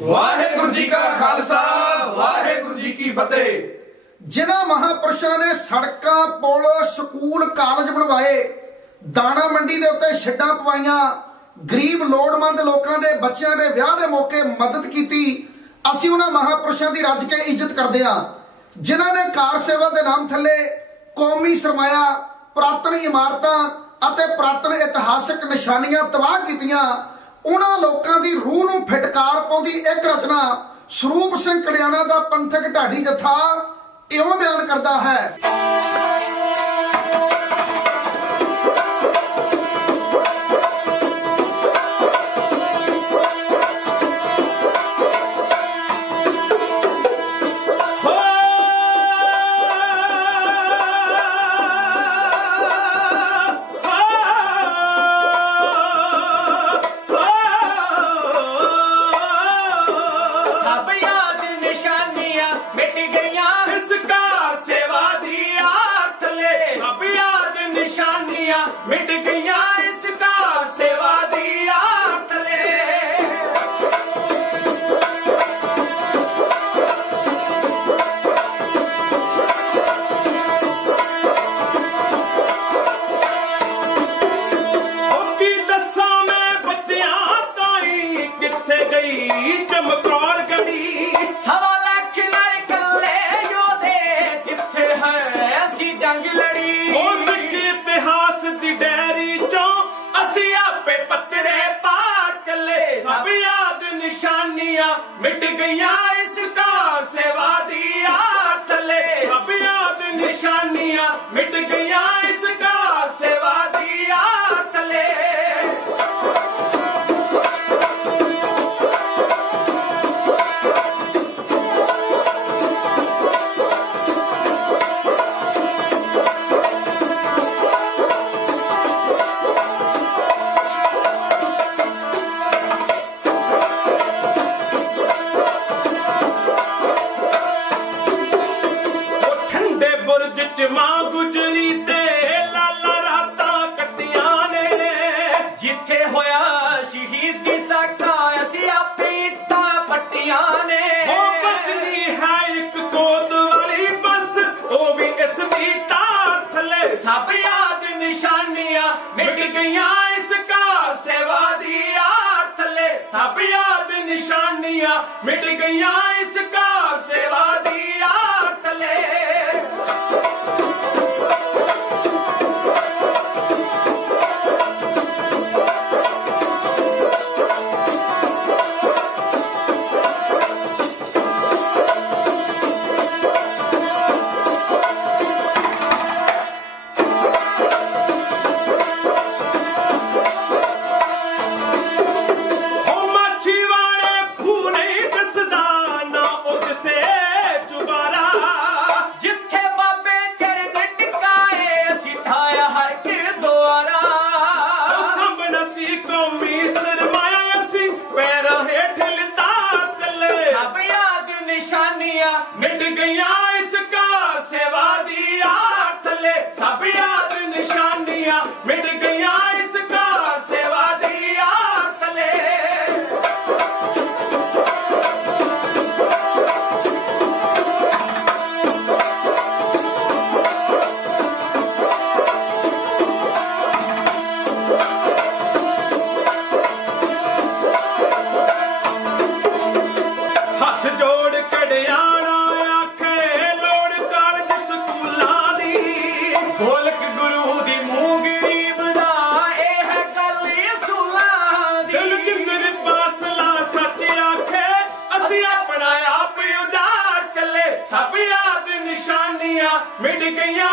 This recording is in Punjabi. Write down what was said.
ਵਾਹਿਗੁਰੂ ਜੀ ਕਾ ਖਾਲਸਾ, ਵਾਹਿਗੁਰੂ ਜੀ ਕੀ ਫਤਿਹ। ਜਿਨ੍ਹਾਂ ਮਹਾਪੁਰਸ਼ਾਂ ਨੇ ਸੜਕਾਂ, ਪੁਲ, ਸਕੂਲ, ਕਾਲਜ ਬਣਵਾਏ, ਦਾਣਾ ਮੰਡੀ ਦੇ ਉੱਤੇ ਛੱਡਾਂ ਪਵਾਈਆਂ, ਗਰੀਬ ਲੋੜਵੰਦ ਲੋਕਾਂ ਦੇ ਬੱਚਿਆਂ ਦੇ ਵਿਆਹ ਦੇ ਮੌਕੇ ਮਦਦ ਕੀਤੀ, ਅਸੀਂ ਉਹਨਾਂ ਮਹਾਪੁਰਸ਼ਾਂ ਦੀ ਰੱਜ ਕੇ ਇੱਜ਼ਤ ਕਰਦੇ ਹਾਂ। ਜਿਨ੍ਹਾਂ ਨੇ ਕਾਰ ਸੇਵਾ ਦੇ ਨਾਮ ਥੱਲੇ ਕੌਮੀ ਸਰਮਾਇਆ, ਪ੍ਰਾਤਨ ਇਮਾਰਤਾਂ ਅਤੇ ਪ੍ਰਾਤਨ ਇਤਿਹਾਸਕ ਨਿਸ਼ਾਨੀਆਂ ਤਬਾਹ ਕੀਤੀਆਂ ਉਹਨਾਂ ਲੋਕਾਂ ਦੀ ਰੂਹ ਨੂੰ ਫਟਕਾਰ ਪਾਉਂਦੀ ਇੱਕ ਰਚਨਾ ਸਰੂਪ ਸਿੰਘ ਕੜਿਆਣਾ ਦਾ ਪੰਥਕ ਢਾਡੀ ਜਥਾ ਇਉਂ ਬਿਆਨ ਕਰਦਾ ਹੈ। ਸਭ ਯਾਦ ਨਿਸ਼ਾਨੀਆਂ ਮਿਟ ਗਈਆਂ। ਇਸ ਕਾਰ ਸੇਵਾ ਦੀ ਆਰਤ ਲੈ ਸਭ ਯਾਦ ਨਿਸ਼ਾਨੀਆਂ ਮਿਟ ਗਈਆਂ। ਇਸ ਗਈ ਚਮਕੌਰ ਗੜੀ ਸਵਾ ਲੱਖ ਨਾਲ ਇਕੱਲੇ ਯੋਧੇ ਜਿੱਥੇ ਹੈ ਅਸੀਂ ਜੰਗ ਲੜੀ। ਹੋ ਸਿੱਖ ਇਤਿਹਾਸ ਦੀ ਡੈਰੀ ਚੋਂ ਅਸੀਂ ਆਪੇ ਪੱਤਰੇ ਪਾਰ ਚੱਲੇ। ਸਭ ਯਾਦ ਨਿਸ਼ਾਨੀਆਂ ਮਿਟ ਗਈਆਂ ਇਸ ਕਾਰ ਸੇਵਾ ਦੀ ਆਰ ਥੱਲੇ। ਸਭ ਯਾਦ ਨਿਸ਼ਾਨੀਆਂ ਮਿਟ ਗਈਆਂ ਬੁਰਜ ਚ ਮਾਂ ਗੁਜਰੀ ਤੇ ਲਾਲਾ ਰਾਤਾਂ ਕੱਟੀਆਂ ਨੇ ਜਿੱਥੇ ਹੋਇਆ ਸ਼ਹੀਦ ਦੀ ਸਾਖਾ ਅਸੀਂ ਆਪੇ ਇੱਟਾਂ ਪੱਟੀਆਂ ਨੇ। ਉਹ ਬਚਦੀ ਹੈ ਇੱਕ ਕੋਤ ਵਾਲੀ ਬਸ ਉਹ ਵੀ ਇਸ ਦੀ ਤਾਰ ਥੱਲੇ ਸਭ ਯਾਦ ਨਿਸ਼ਾਨੀਆਂ ਮਿਟ ਗਈਆਂ ਇਸ ਕਾਰ ਸੇਵਾ ਦੀ ਆਰ ਥੱਲੇ ਸਭ ਯਾਦ ਨਿਸ਼ਾਨੀਆਂ ਮਿਟ ਗਈਆਂ ਇਸ ਕਾਰ ਨਿਸ਼ਾਨੀਆਂ